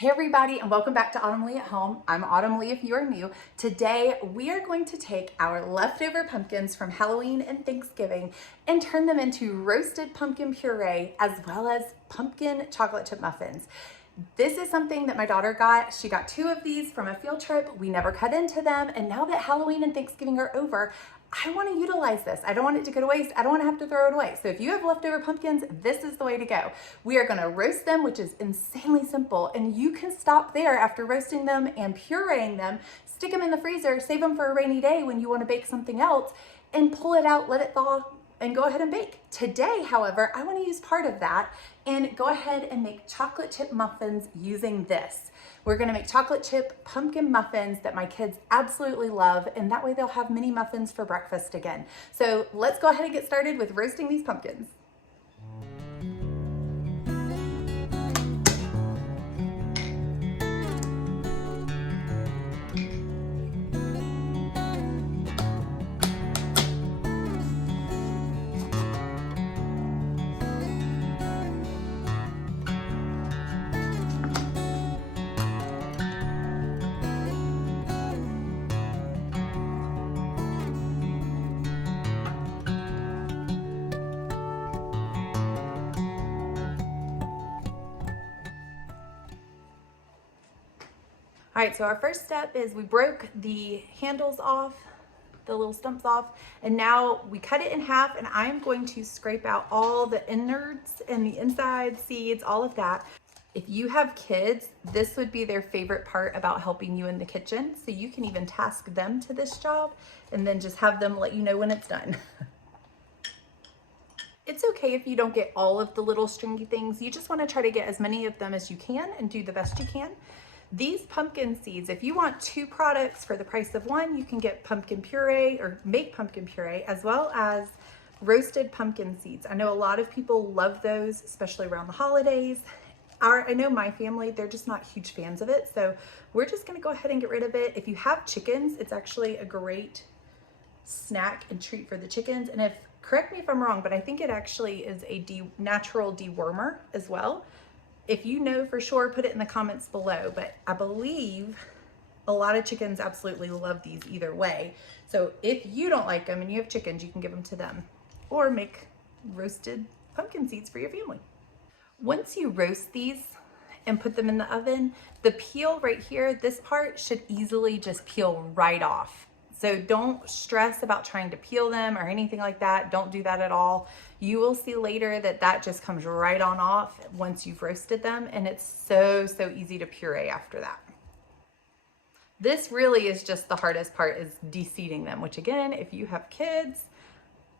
Hey everybody, and welcome back to Autumn Leigh at Home. I'm Autumn Leigh if you are new. Today we are going to take our leftover pumpkins from Halloween and Thanksgiving and turn them into roasted pumpkin puree as well as pumpkin chocolate chip muffins. This is something that my daughter got. She got 2 of these from a field trip. We never cut into them, and now that Halloween and Thanksgiving are over, I want to utilize this. I don't want it to go to waste. I don't want to have to throw it away. So if you have leftover pumpkins, this is the way to go. We are going to roast them, which is insanely simple. And you can stop there after roasting them and pureeing them, stick them in the freezer, save them for a rainy day when you want to bake something else, and pull it out, let it thaw, and go ahead and bake. Today, however, I want to use part of that and go ahead and make chocolate chip muffins using this. We're gonna make chocolate chip pumpkin muffins that my kids absolutely love, and that way they'll have mini muffins for breakfast again. So let's go ahead and get started with roasting these pumpkins. All right, so our first step is we broke the handles off, the little stumps off, and now we cut it in half, and I'm going to scrape out all the innards and the inside seeds, all of that. If you have kids, this would be their favorite part about helping you in the kitchen, so you can even task them to this job and then just have them let you know when it's done. It's okay if you don't get all of the little stringy things. You just want to try to get as many of them as you can and do the best you can. These pumpkin seeds, if you want 2 products for the price of 1, you can get pumpkin puree or make pumpkin puree as well as roasted pumpkin seeds. I know a lot of people love those, especially around the holidays. I know my family, they're just not huge fans of it. So we're just gonna go ahead and get rid of it. If you have chickens, it's actually a great snack and treat for the chickens. And correct me if I'm wrong, but I think it actually is a natural dewormer as well. If you know for sure, put it in the comments below, but I believe a lot of chickens absolutely love these either way. So if you don't like them and you have chickens, you can give them to them or make roasted pumpkin seeds for your family. Once you roast these and put them in the oven, the peel right here, this part should easily just peel right off. So don't stress about trying to peel them or anything like that. Don't do that at all. You will see later that that just comes right on off once you've roasted them, and it's so easy to puree after that. This really is just the hardest part, is de-seeding them, which again, if you have kids,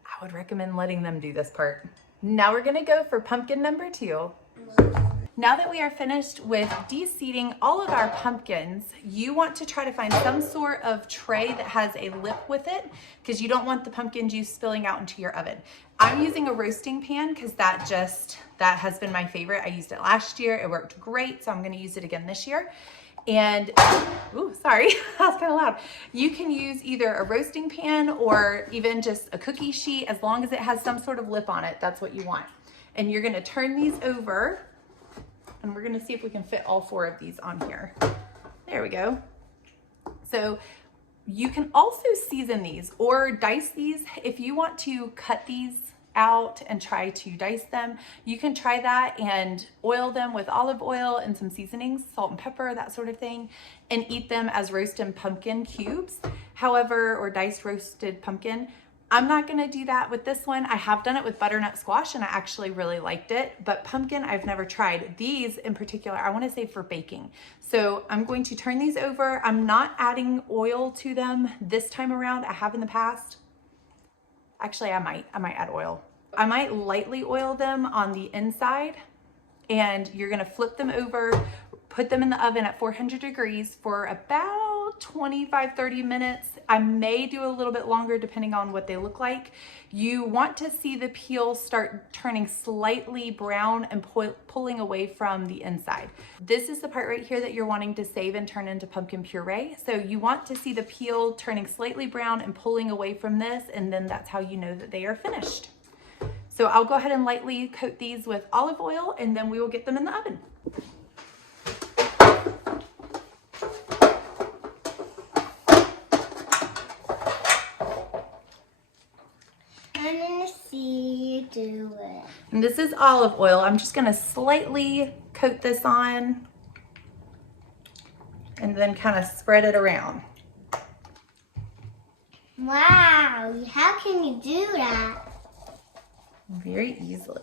I would recommend letting them do this part. Now we're gonna go for pumpkin number 2. Now that we are finished with de-seeding all of our pumpkins, you want to try to find some sort of tray that has a lip with it, because you don't want the pumpkin juice spilling out into your oven. I'm using a roasting pan because that has been my favorite. I used it last year, it worked great, so I'm gonna use it again this year. And, ooh, sorry, that was kind of loud. You can use either a roasting pan or even just a cookie sheet, as long as it has some sort of lip on it, that's what you want. And you're gonna turn these over, and we're gonna see if we can fit all 4 of these on here. There we go. So you can also season these or dice these. If you want to cut these out and try to dice them, you can try that and oil them with olive oil and some seasonings, salt and pepper, that sort of thing, and eat them as roasted pumpkin cubes. However, or diced roasted pumpkin. I'm not gonna do that with this one. I have done it with butternut squash and I actually really liked it, but pumpkin I've never tried. These in particular, I wanna save for baking. So I'm going to turn these over. I'm not adding oil to them this time around. I have in the past. Actually, I might add oil. I might lightly oil them on the inside, and you're gonna flip them over, put them in the oven at 400 degrees for about 25-30 minutes. I may do a little bit longer depending on what they look like. You want to see the peel start turning slightly brown and pulling away from the inside. This is the part right here that you're wanting to save and turn into pumpkin puree. So you want to see the peel turning slightly brown and pulling away from this, and then that's how you know that they are finished. So I'll go ahead and lightly coat these with olive oil, and then we will get them in the oven. And this is olive oil. I'm just gonna slightly coat this on and then kind of spread it around. Wow, how can you do that? Very easily.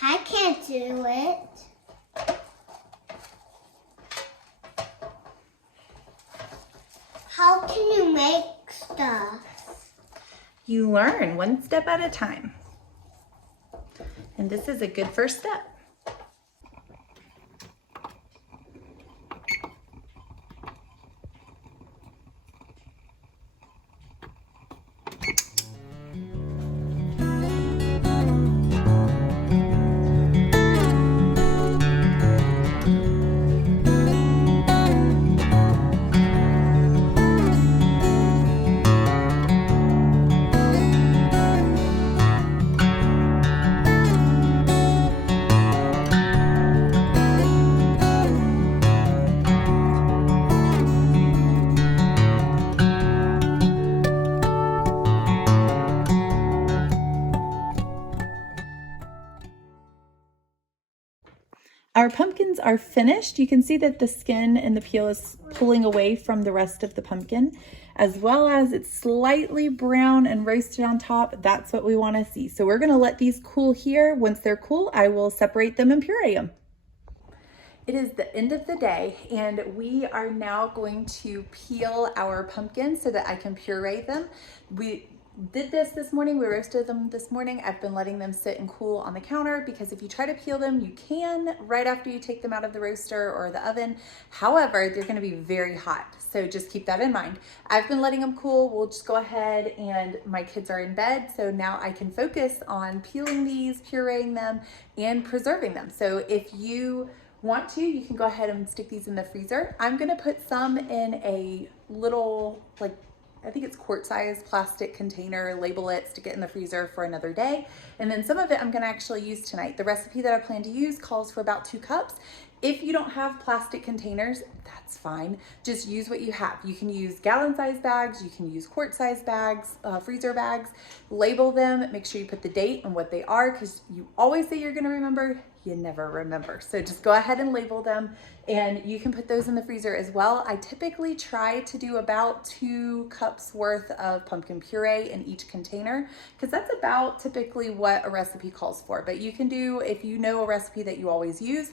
I can't do it. How can you make stuff? You learn one step at a time. And this is a good first step. Our pumpkins are finished. You can see that the skin and the peel is pulling away from the rest of the pumpkin, as well as it's slightly brown and roasted on top. That's what we want to see. So we're going to let these cool here. Once they're cool, I will separate them and puree them. It is the end of the day and we are now going to peel our pumpkins so that I can puree them. We did this morning. We roasted them this morning. I've been letting them sit and cool on the counter because if you try to peel them, you can right after you take them out of the roaster or the oven. However, they're going to be very hot. So just keep that in mind. I've been letting them cool. We'll just go ahead, and my kids are in bed. So now I can focus on peeling these, pureeing them, and preserving them. So if you want to, you can go ahead and stick these in the freezer. I'm going to put some in a little, like, I think it's quart-sized plastic container, label it, stick it in the freezer for another day. And then some of it I'm gonna actually use tonight. The recipe that I plan to use calls for about 2 cups. If you don't have plastic containers, that's fine. Just use what you have. You can use gallon-sized bags, you can use quart-sized bags, freezer bags. Label them, make sure you put the date and what they are, because you always say you're gonna remember, you never remember. So just go ahead and label them, and you can put those in the freezer as well. I typically try to do about 2 cups worth of pumpkin puree in each container, because that's about typically what a recipe calls for. But you can do, if you know a recipe that you always use,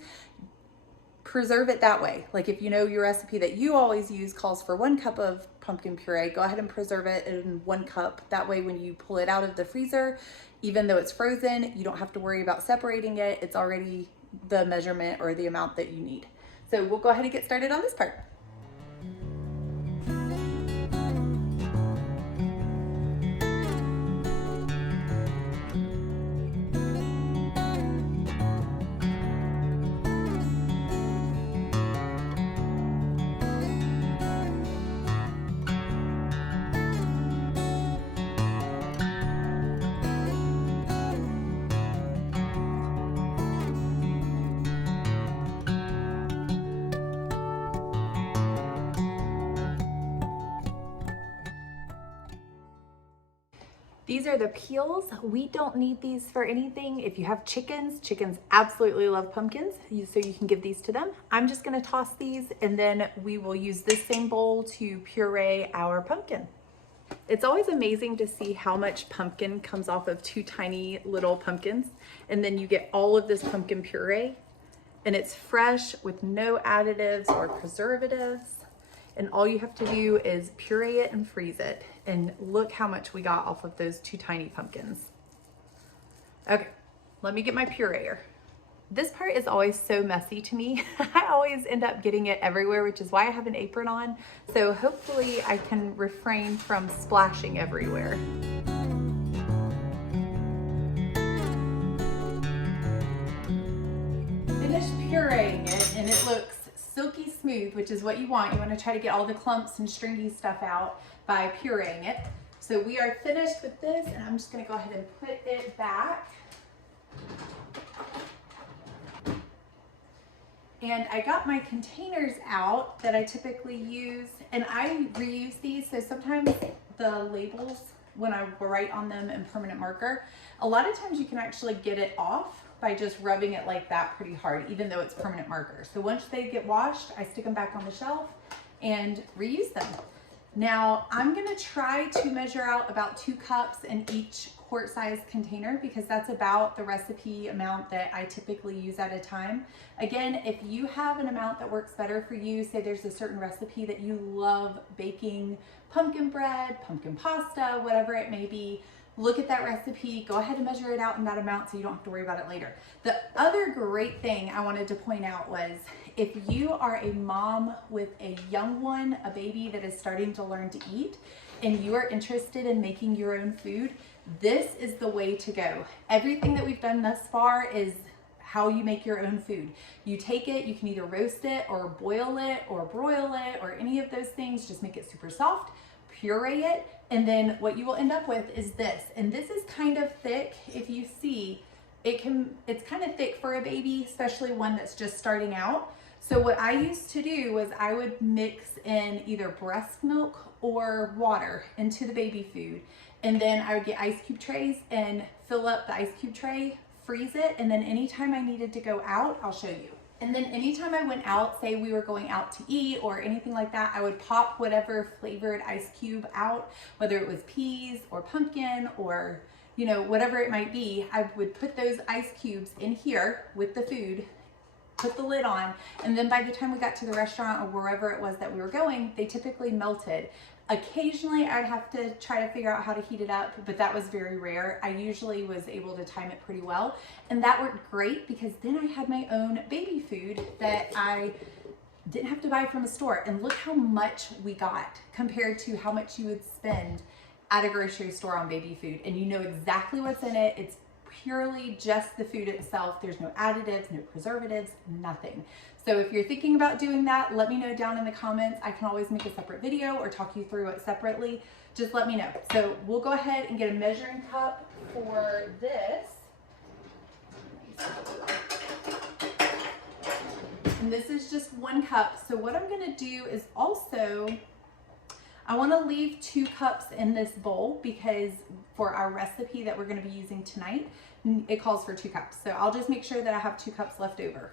preserve it that way. Like if you know your recipe that you always use calls for 1 cup of pumpkin puree, go ahead and preserve it in 1 cup. That way when you pull it out of the freezer, even though it's frozen, you don't have to worry about separating it. It's already the measurement or the amount that you need. So we'll go ahead and get started on this part. These are the peels. We don't need these for anything. If you have chickens, chickens absolutely love pumpkins, so you can give these to them. I'm just gonna toss these, and then we will use this same bowl to puree our pumpkin. It's always amazing to see how much pumpkin comes off of 2 tiny little pumpkins, and then you get all of this pumpkin puree, and it's fresh with no additives or preservatives. And all you have to do is puree it and freeze it. And look how much we got off of those 2 tiny pumpkins. Okay, let me get my pureer. This part is always so messy to me. I always end up getting it everywhere, which is why I have an apron on. So hopefully I can refrain from splashing everywhere. Finished pureeing it, and it looks silky smooth, which is what you want. You want to try to get all the clumps and stringy stuff out by pureeing it. So we are finished with this, and I'm just going to go ahead and put it back. And I got my containers out that I typically use, and I reuse these. So sometimes the labels when I write on them in permanent marker. A lot of times you can actually get it off by just rubbing it like that pretty hard, even though it's permanent marker. So once they get washed, I stick them back on the shelf and reuse them. Now I'm gonna try to measure out about 2 cups in each quart-sized container because that's about the recipe amount that I typically use at a time. Again, if you have an amount that works better for you, say there's a certain recipe that you love baking, pumpkin bread, pumpkin pasta, whatever it may be, look at that recipe, go ahead and measure it out in that amount so you don't have to worry about it later. The other great thing I wanted to point out was if you are a mom with a young one, a baby that is starting to learn to eat, and you are interested in making your own food, this is the way to go. Everything that we've done thus far is how you make your own food. You take it, you can either roast it or boil it or broil it or any of those things, just make it super soft, puree it, and then what you will end up with is this. And this is kind of thick. If you see, it's kind of thick for a baby, especially one that's just starting out. So what I used to do was I would mix in either breast milk or water into the baby food. And then I would get ice cube trays and fill up the ice cube tray, freeze it, and then anytime I needed to go out, I'll show you. And then anytime I went out, say we were going out to eat or anything like that, I would pop whatever flavored ice cube out, whether it was peas or pumpkin or, you know, whatever it might be. I would put those ice cubes in here with the food, put the lid on, and then by the time we got to the restaurant or wherever it was that we were going, they typically melted. Occasionally I'd have to try to figure out how to heat it up, but that was very rare. I usually was able to time it pretty well, and that worked great because then I had my own baby food that I didn't have to buy from a store. And look how much we got compared to how much you would spend at a grocery store on baby food, and you know exactly what's in it. It's purely just the food itself. There's no additives, no preservatives, nothing. So if you're thinking about doing that, let me know down in the comments. I can always make a separate video or talk you through it separately. Just let me know. So we'll go ahead and get a measuring cup for this. And this is just 1 cup. So what I'm gonna do is also, I wanna leave 2 cups in this bowl because for our recipe that we're gonna be using tonight, it calls for 2 cups. So I'll just make sure that I have 2 cups left over.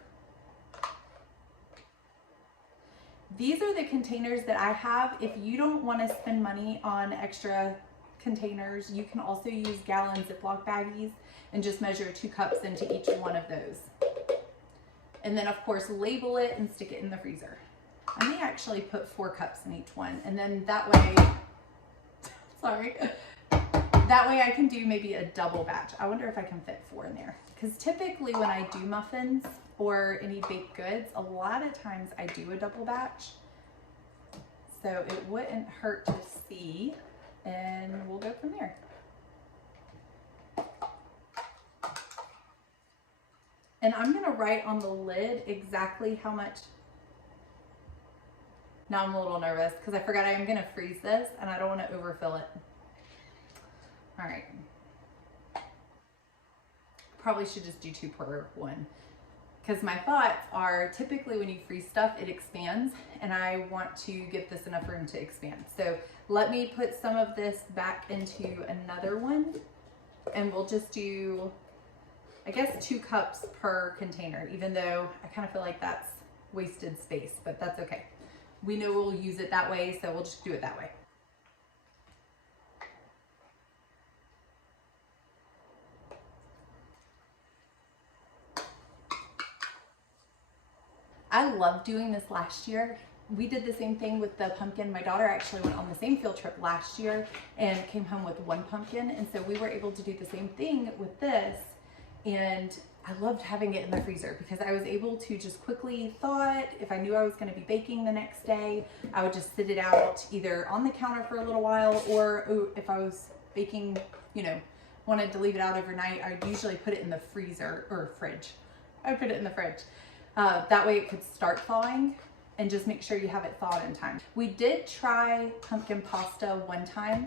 These are the containers that I have. If you don't want to spend money on extra containers, you can also use gallon Ziploc baggies and just measure 2 cups into each one of those. And then of course label it and stick it in the freezer. I may actually put 4 cups in each one, and then that way, sorry, that way I can do maybe a double batch. I wonder if I can fit 4 in there. Because typically when I do muffins or any baked goods, a lot of times I do a double batch. So it wouldn't hurt to see, and we'll go from there. And I'm gonna write on the lid exactly how much. Now I'm a little nervous because I forgot I am gonna freeze this and I don't wanna overfill it. All right. Probably should just do 2 per one. Because my thoughts are typically when you freeze stuff, it expands, and I want to give this enough room to expand. So let me put some of this back into another one, and we'll just do, I guess, 2 cups per container, even though I kind of feel like that's wasted space, but that's okay. We know we'll use it that way, so we'll just do it that way. I loved doing this last year. We did the same thing with the pumpkin. My daughter actually went on the same field trip last year and came home with 1 pumpkin. And so we were able to do the same thing with this. And I loved having it in the freezer because I was able to just quickly thaw it. If I knew I was going to be baking the next day, I would just sit it out either on the counter for a little while, or if I was baking, you know, wanted to leave it out overnight, I would usually put it in the freezer or fridge. I would put it in the fridge. That way it could start thawing, and just make sure you have it thawed in time. We did try pumpkin pasta one time.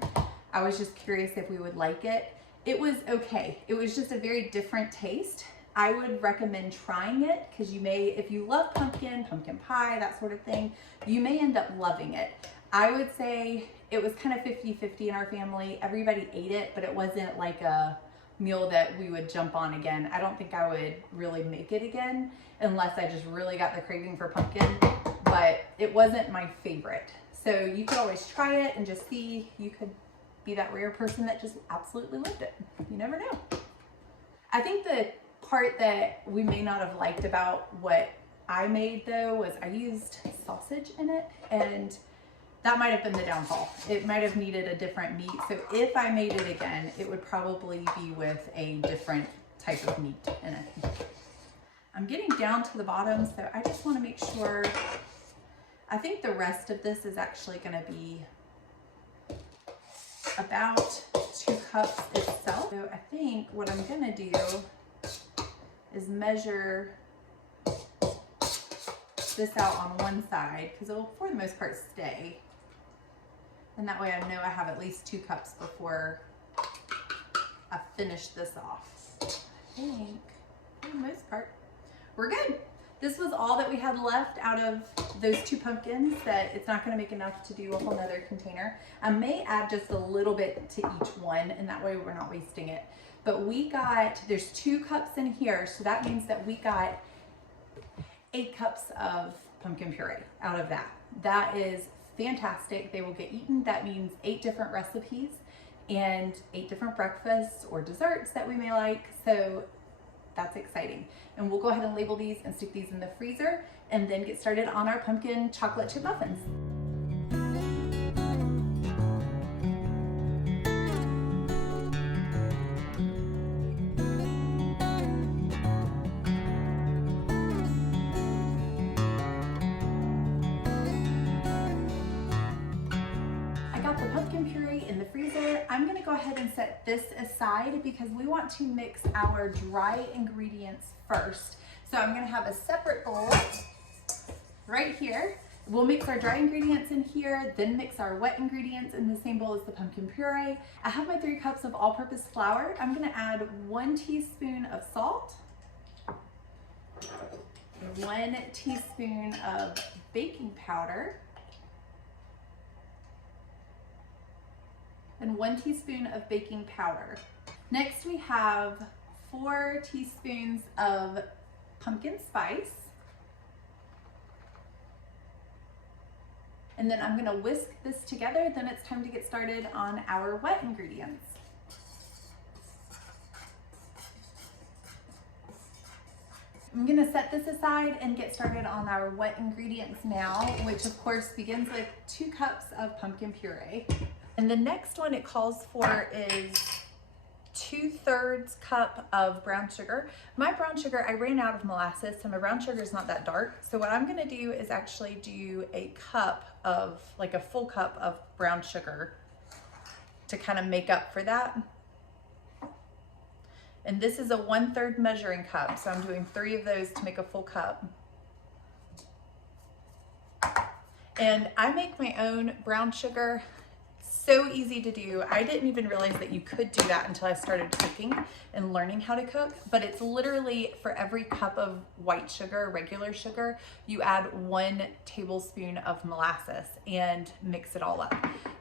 I was just curious if we would like it. It was okay. It was just a very different taste. I would recommend trying it because you may, if you love pumpkin, pumpkin pie, that sort of thing, you may end up loving it. I would say it was kind of 50-50 in our family. Everybody ate it, but it wasn't like a meal that we would jump on again. I don't think I would really make it again unless I just really got the craving for pumpkin, but it wasn't my favorite. So you could always try it and just see. You could be that rare person that just absolutely loved it. You never know. I think the part that we may not have liked about what I made though was I used sausage in it, and that might have been the downfall. It might have needed a different meat. So if I made it again, it would probably be with a different type of meat in it. I'm getting down to the bottom, so I just want to make sure. I think the rest of this is actually going to be about 2 cups itself. So I think what I'm going to do is measure this out on one side, because it will for the most part stay. And that way I know I have at least 2 cups before I finish this off. I think for the most part we're good. This was all that we had left out of those 2 pumpkins, that it's not going to make enough to do a whole nother container. I may add just a little bit to each one, and that way we're not wasting it. But there's 2 cups in here, so that means that we got 8 cups of pumpkin puree out of that. That is fantastic. They will get eaten. That means 8 different recipes and 8 different breakfasts or desserts that we may like. So that's exciting. And we'll go ahead and label these and stick these in the freezer and then get started on our pumpkin chocolate chip muffins. I'm going to go ahead and set this aside because we want to mix our dry ingredients first. So I'm going to have a separate bowl right here. We'll mix our dry ingredients in here, then mix our wet ingredients in the same bowl as the pumpkin puree. I have my 3 cups of all-purpose flour. I'm going to add 1 teaspoon of salt, 1 teaspoon of baking powder, and 1 teaspoon of baking powder. Next we have 4 teaspoons of pumpkin spice. And then I'm gonna whisk this together, then it's time to get started on our wet ingredients. I'm gonna set this aside and get started on our wet ingredients now, which of course begins with 2 cups of pumpkin puree. And the next one it calls for is 2/3 cup of brown sugar. My brown sugar, I ran out of molasses, so my brown sugar is not that dark. So what I'm gonna do is actually do a cup of, like a full cup of brown sugar to kind of make up for that. And this is a 1/3 measuring cup, so I'm doing 3 of those to make a full cup. And I make my own brown sugar. So easy to do. I didn't even realize that you could do that until I started cooking and learning how to cook, but it's literally for every cup of white sugar, regular sugar, you add 1 tablespoon of molasses and mix it all up.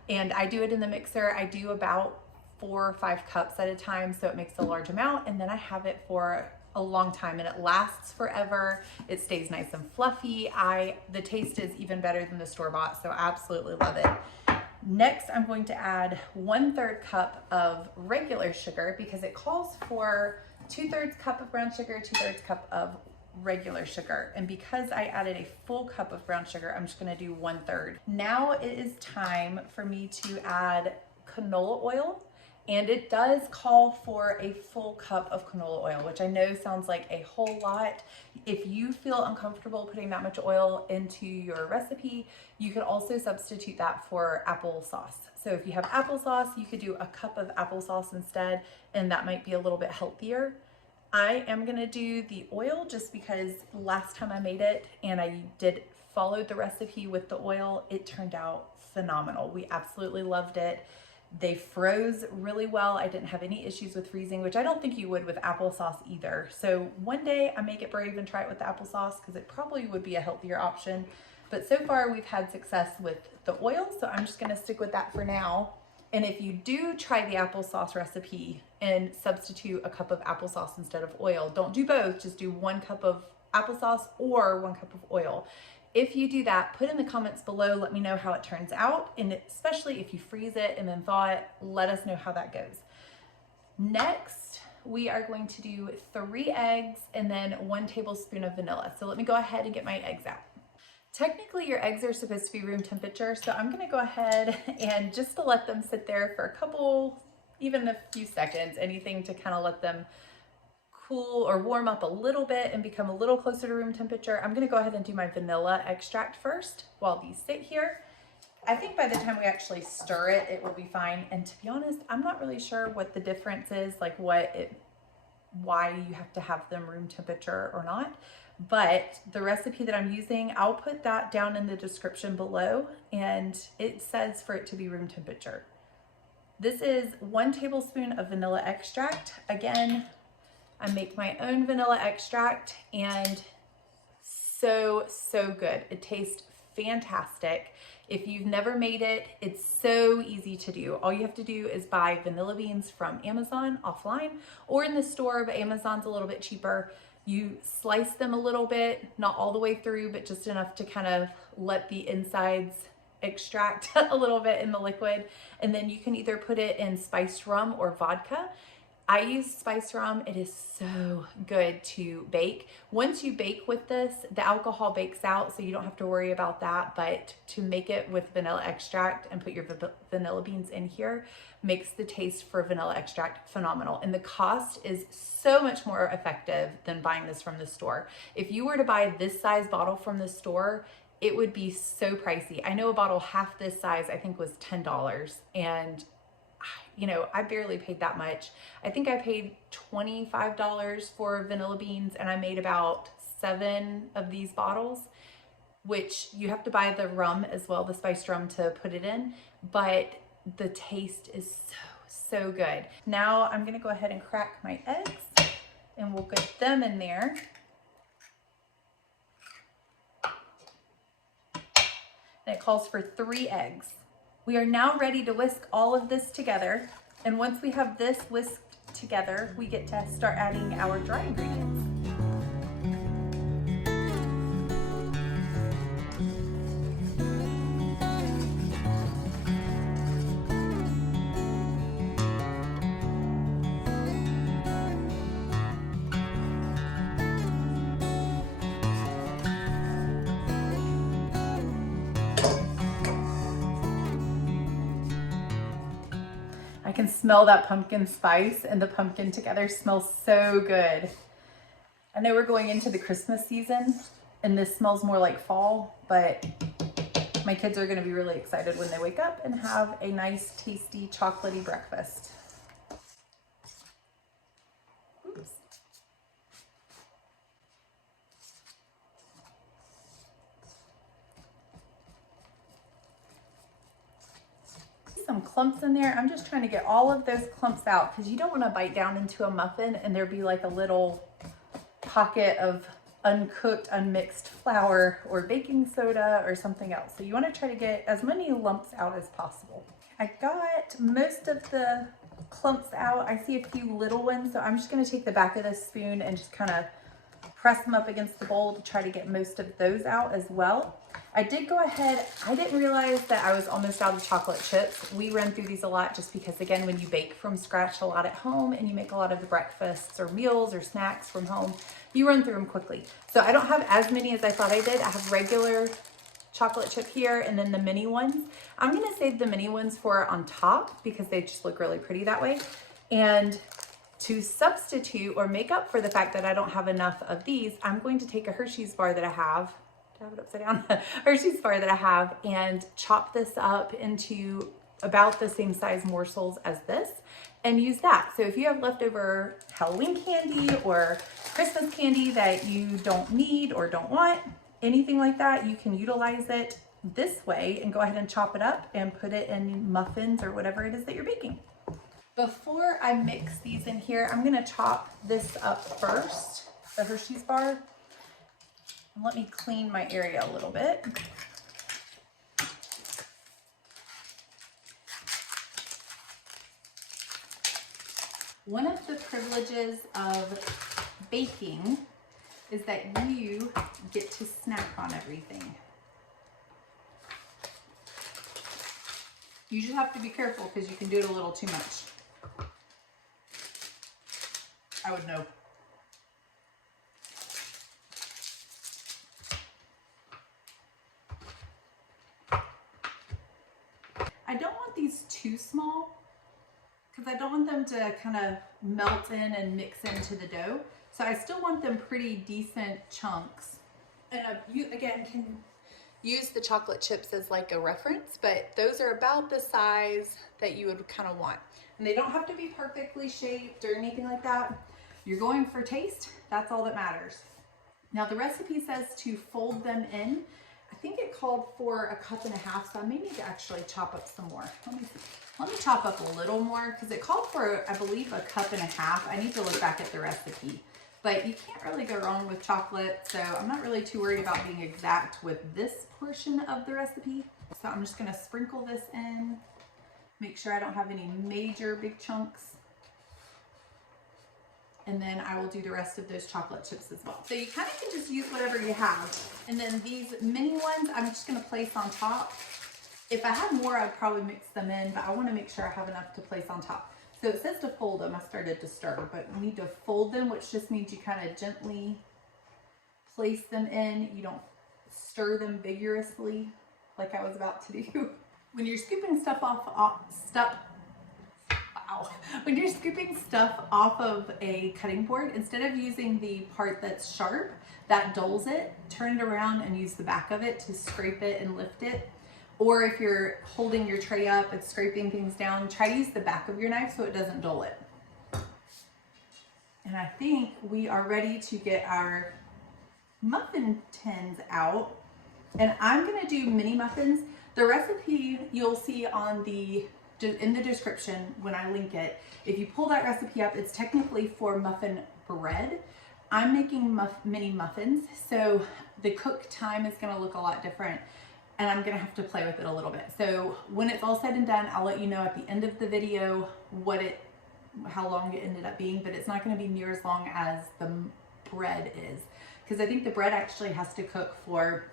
And I do it in the mixer. I do about 4 or 5 cups at a time, so it makes a large amount, and then I have it for a long time and it lasts forever. It stays nice and fluffy. The taste is even better than the store-bought, so I absolutely love it. Next, I'm going to add 1/3 cup of regular sugar because it calls for 2/3 cup of brown sugar, 2/3 cup of regular sugar. And because I added a full cup of brown sugar, I'm just gonna do 1/3. Now it is time for me to add canola oil. And it does call for a full cup of canola oil, which I know sounds like a whole lot. If you feel uncomfortable putting that much oil into your recipe, you could also substitute that for applesauce. So if you have applesauce, you could do a cup of applesauce instead, and that might be a little bit healthier. I am gonna do the oil just because last time I made it and I followed the recipe with the oil, it turned out phenomenal. We absolutely loved it. They froze really well. I didn't have any issues with freezing, which I don't think you would with applesauce either. So one day I may get brave and try it with the applesauce because it probably would be a healthier option. But so far we've had success with the oil, so I'm just gonna stick with that for now. And if you do try the applesauce recipe and substitute a cup of applesauce instead of oil, don't do both, just do 1 cup of applesauce or 1 cup of oil. If you do that, put in the comments below, let me know how it turns out. And especially if you freeze it and then thaw it, let us know how that goes. Next, we are going to do 3 eggs and then 1 tablespoon of vanilla. So let me go ahead and get my eggs out. Technically your eggs are supposed to be room temperature, so I'm gonna go ahead and just to let them sit there for a couple, even a few seconds, anything to kind of let them cool or warm up a little bit and become a little closer to room temperature. I'm gonna go ahead and do my vanilla extract first while these sit here. I think by the time we actually stir it, it will be fine. And to be honest, I'm not really sure what the difference is, like why you have to have them room temperature or not. But the recipe that I'm using, I'll put that down in the description below, and it says for it to be room temperature. This is 1 tablespoon of vanilla extract. Again, I make my own vanilla extract and so good. It tastes fantastic. If you've never made it, it's so easy to do. All you have to do is buy vanilla beans from Amazon offline or in the store, but Amazon's a little bit cheaper. You slice them a little bit, not all the way through, but just enough to kind of let the insides extract a little bit in the liquid. And then you can either put it in spiced rum or vodka. I use spiced rum. It is so good to bake. Once you bake with this, the alcohol bakes out, so you don't have to worry about that. But to make it with vanilla extract and put your vanilla beans in here makes the taste for vanilla extract phenomenal. And the cost is so much more effective than buying this from the store. If you were to buy this size bottle from the store, it would be so pricey. I know a bottle half this size, I think was $10, and you know, I barely paid that much. I think I paid $25 for vanilla beans, and I made about 7 of these bottles, which you have to buy the rum as well, the spiced rum, to put it in, but the taste is so good. Now I'm gonna go ahead and crack my eggs and we'll get them in there. And it calls for 3 eggs. We are now ready to whisk all of this together. And once we have this whisked together, we get to start adding our dry ingredients. I can smell that pumpkin spice, and the pumpkin together smells so good. I know we're going into the Christmas season and this smells more like fall, but my kids are gonna be really excited when they wake up and have a nice, tasty, chocolatey breakfast. Oops. Some clumps in there. I'm just trying to get all of those clumps out because you don't want to bite down into a muffin and there be like a little pocket of uncooked, unmixed flour or baking soda or something else. So you want to try to get as many lumps out as possible. I got most of the clumps out. I see a few little ones, so I'm just going to take the back of this spoon and just kind of press them up against the bowl to try to get most of those out as well. I did go ahead, I didn't realize that I was almost out of chocolate chips. We run through these a lot just because, again, when you bake from scratch a lot at home and you make a lot of the breakfasts or meals or snacks from home, you run through them quickly. So I don't have as many as I thought I did. I have regular chocolate chip here and then the mini ones. I'm gonna save the mini ones for on top because they just look really pretty that way. And to substitute or make up for the fact that I don't have enough of these, I'm going to take a Hershey's bar that I have, did I have it upside down? Hershey's bar that I have, and chop this up into about the same size morsels as this and use that. So if you have leftover Halloween candy or Christmas candy that you don't need or don't want, anything like that, you can utilize it this way and go ahead and chop it up and put it in muffins or whatever it is that you're baking. Before I mix these in here, I'm gonna chop this up first, the Hershey's bar. And let me clean my area a little bit. One of the privileges of baking is that you get to snack on everything. You just have to be careful because you can do it a little too much. I would know. I don't want these too small because I don't want them to kind of melt in and mix into the dough. So I still want them pretty decent chunks. And you, again, can use the chocolate chips as like a reference, but those are about the size that you would kind of want. And they don't have to be perfectly shaped or anything like that. You're going for taste, that's all that matters. Now the recipe says to fold them in. I think it called for 1.5 cups, so I may need to actually chop up some more. Let me chop up a little more because it called for, I believe, 1.5 cups. I need to look back at the recipe. But you can't really go wrong with chocolate, so I'm not really too worried about being exact with this portion of the recipe. So I'm just gonna sprinkle this in, make sure I don't have any major big chunks. And then I will do the rest of those chocolate chips as well. So you kind of can just use whatever you have. And then these mini ones, I'm just gonna place on top. If I had more, I'd probably mix them in, but I wanna make sure I have enough to place on top. So it says to fold them. I started to stir, but you need to fold them, which just means you kind of gently place them in. You don't stir them vigorously like I was about to do. When you're scooping stuff when you're scooping stuff off of a cutting board, instead of using the part that's sharp, that dulls it, turn it around and use the back of it to scrape it and lift it. Or if you're holding your tray up and scraping things down, try to use the back of your knife so it doesn't dull it. And I think we are ready to get our muffin tins out. And I'm gonna do mini muffins. The recipe you'll see in the description when I link it. If you pull that recipe up, it's technically for muffin bread. I'm making mini muffins, so the cook time is gonna look a lot different. And I'm gonna have to play with it a little bit. So when it's all said and done, I'll let you know at the end of the video how long it ended up being, but it's not gonna be near as long as the bread is. Because I think the bread actually has to cook for,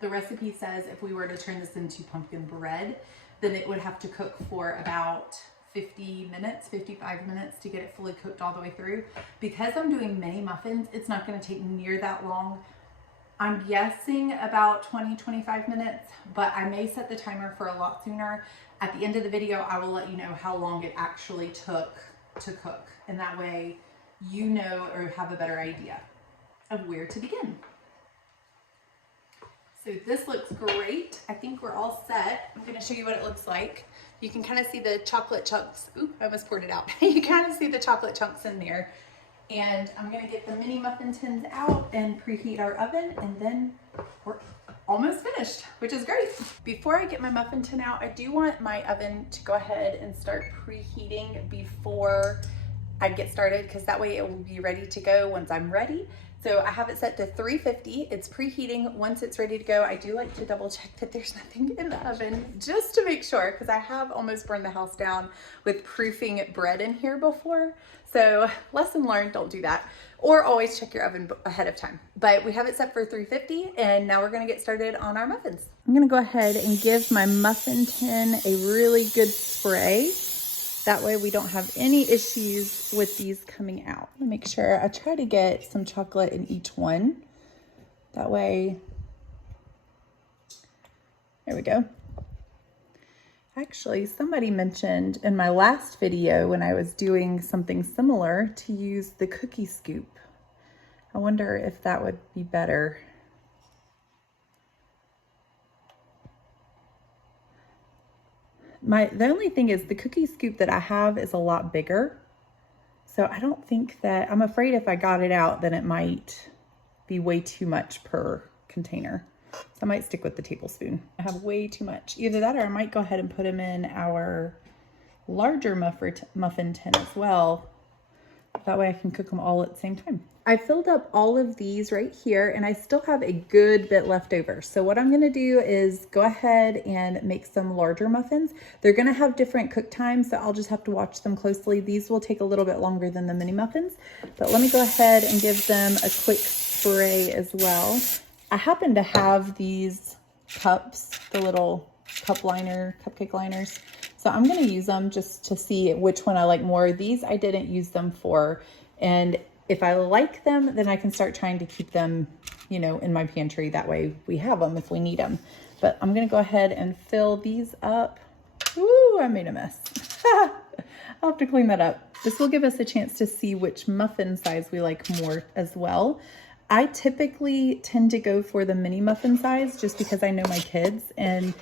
the recipe says if we were to turn this into pumpkin bread, then it would have to cook for about 50 minutes, 55 minutes to get it fully cooked all the way through. Because I'm doing mini muffins, it's not gonna take near that long. I'm guessing about 20-25 minutes, but I may set the timer for a lot sooner. At the end of the video, I will let you know how long it actually took to cook. And that way you know or have a better idea of where to begin. So this looks great. I think we're all set. I'm gonna show you what it looks like. You can kind of see the chocolate chunks. Ooh, I almost poured it out. You kind of see the chocolate chunks in there. And I'm gonna get the mini muffin tins out and preheat our oven, and then we're almost finished, which is great. Before I get my muffin tin out, I do want my oven to go ahead and start preheating before I get started, because that way it will be ready to go once I'm ready. So I have it set to 350. It's preheating. Once it's ready to go, I do like to double check that there's nothing in the oven just to make sure, because I have almost burned the house down with proofing bread in here before. So lesson learned, don't do that. Or always check your oven ahead of time. But we have it set for 350, and now we're gonna get started on our muffins. I'm gonna go ahead and give my muffin tin a really good spray. That way we don't have any issues with these coming out. Make sure I try to get some chocolate in each one. That way, there we go. Actually, somebody mentioned in my last video when I was doing something similar to use the cookie scoop. I wonder if that would be better. The only thing is the cookie scoop that I have is a lot bigger. So I don't think that, I'm afraid if I got it out, then it might be way too much per container. So I might stick with the tablespoon. I have way too much. Either that, or I might go ahead and put them in our larger muffin tin as well. That way I can cook them all at the same time. I filled up all of these right here and I still have a good bit left over. So what I'm gonna do is go ahead and make some larger muffins. They're gonna have different cook times, so I'll just have to watch them closely. These will take a little bit longer than the mini muffins, but let me go ahead and give them a quick spray as well. I happen to have these cups, the little cupcake liners. So I'm gonna use them just to see which one I like more. These I didn't use them for, and if I like them, then I can start trying to keep them, you know, in my pantry. That way we have them if we need them. But I'm gonna go ahead and fill these up. Ooh, I made a mess. I'll have to clean that up. This will give us a chance to see which muffin size we like more as well. I typically tend to go for the mini muffin size just because I know my kids and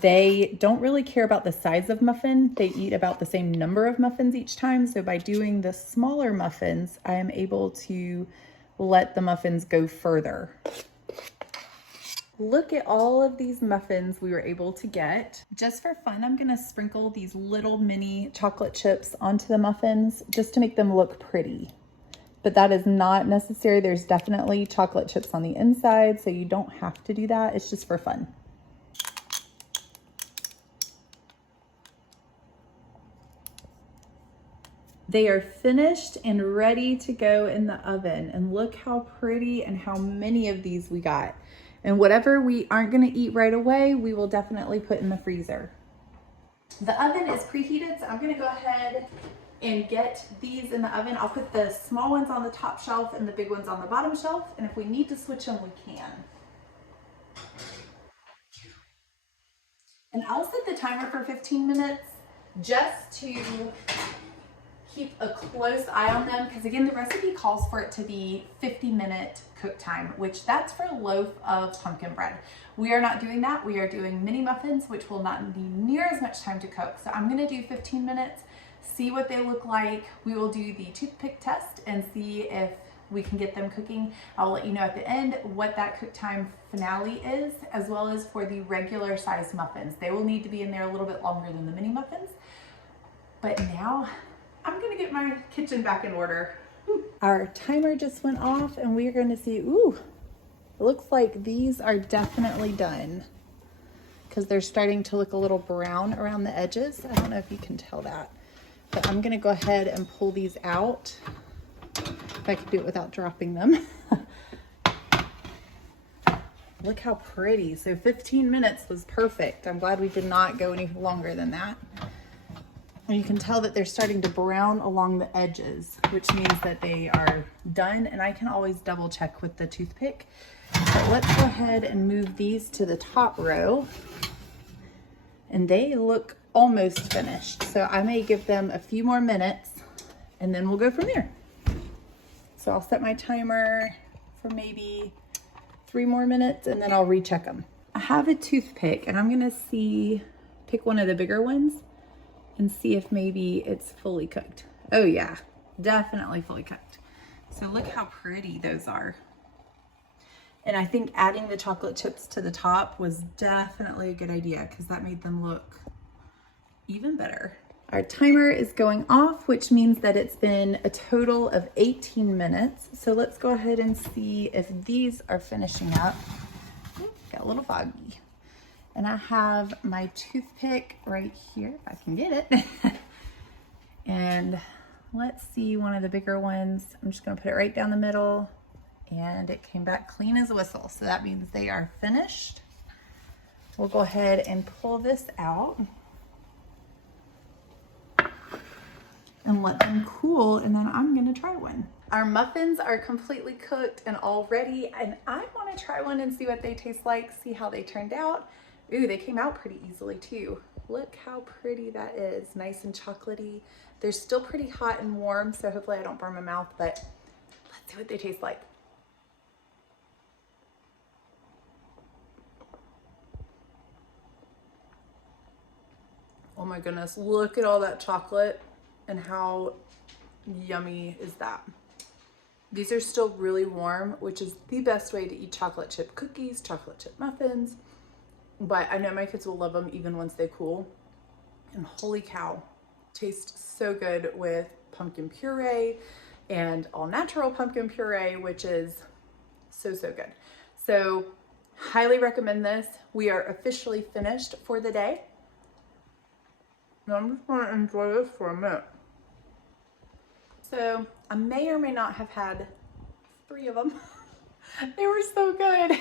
they don't really care about the size of muffin. They eat about the same number of muffins each time. So by doing the smaller muffins, I am able to let the muffins go further. Look at all of these muffins we were able to get. Just for fun, I'm gonna sprinkle these little mini chocolate chips onto the muffins just to make them look pretty. But that is not necessary. There's definitely chocolate chips on the inside, so you don't have to do that. It's just for fun. They are finished and ready to go in the oven. And look how pretty and how many of these we got. And whatever we aren't gonna eat right away, we will definitely put in the freezer. The oven is preheated, so I'm gonna go ahead and get these in the oven. I'll put the small ones on the top shelf and the big ones on the bottom shelf. And if we need to switch them, we can. And I'll set the timer for 15 minutes just to keep a close eye on them, because again, the recipe calls for it to be 50-minute cook time, which that's for a loaf of pumpkin bread. We are not doing that. We are doing mini muffins, which will not need near as much time to cook. So I'm gonna do 15 minutes, see what they look like. We will do the toothpick test and see if we can get them cooking. I'll let you know at the end what that cook time finale is, as well as for the regular size muffins. They will need to be in there a little bit longer than the mini muffins. But now, I'm gonna get my kitchen back in order. Our timer just went off and we're gonna see, ooh, it looks like these are definitely done because they're starting to look a little brown around the edges. I don't know if you can tell that, but I'm gonna go ahead and pull these out. If I could do it without dropping them. Look how pretty. So 15 minutes was perfect. I'm glad we did not go any longer than that. And you can tell that they're starting to brown along the edges, which means that they are done. And I can always double check with the toothpick. But let's go ahead and move these to the top row. And they look almost finished. So I may give them a few more minutes and then we'll go from there. So I'll set my timer for maybe 3 more minutes and then I'll recheck them. I have a toothpick and I'm gonna pick one of the bigger ones and see if maybe it's fully cooked. Oh yeah, definitely fully cooked. So look how pretty those are. And I think adding the chocolate chips to the top was definitely a good idea because that made them look even better. Our timer is going off, which means that it's been a total of 18 minutes. So let's go ahead and see if these are finishing up. Ooh, got a little foggy. And I have my toothpick right here, if I can get it. And let's see one of the bigger ones. I'm just gonna put it right down the middle and it came back clean as a whistle. So that means they are finished. We'll go ahead and pull this out and let them cool, and then I'm gonna try one. Our muffins are completely cooked and all ready, and I wanna try one and see what they taste like, see how they turned out. Ooh, they came out pretty easily too. Look how pretty that is, nice and chocolatey. They're still pretty hot and warm, so hopefully I don't burn my mouth, but let's see what they taste like. Oh my goodness, look at all that chocolate and how yummy is that. These are still really warm, which is the best way to eat chocolate chip cookies, chocolate chip muffins. But I know my kids will love them even once they cool. And holy cow, tastes so good with pumpkin puree, and all natural pumpkin puree, which is so, so good. So highly recommend this. We are officially finished for the day. Now I'm just gonna enjoy this for a minute. So I may or may not have had 3 of them. They were so good.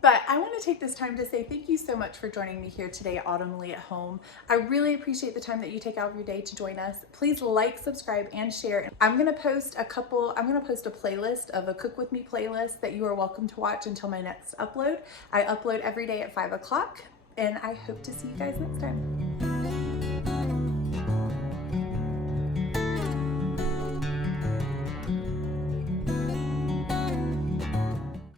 But I want to take this time to say thank you so much for joining me here today at Autumn Leigh at Home. I really appreciate the time that you take out of your day to join us. Please like, subscribe, and share. I'm going to post a playlist of a Cook With Me playlist that you are welcome to watch until my next upload. I upload every day at 5 o'clock, and I hope to see you guys next time.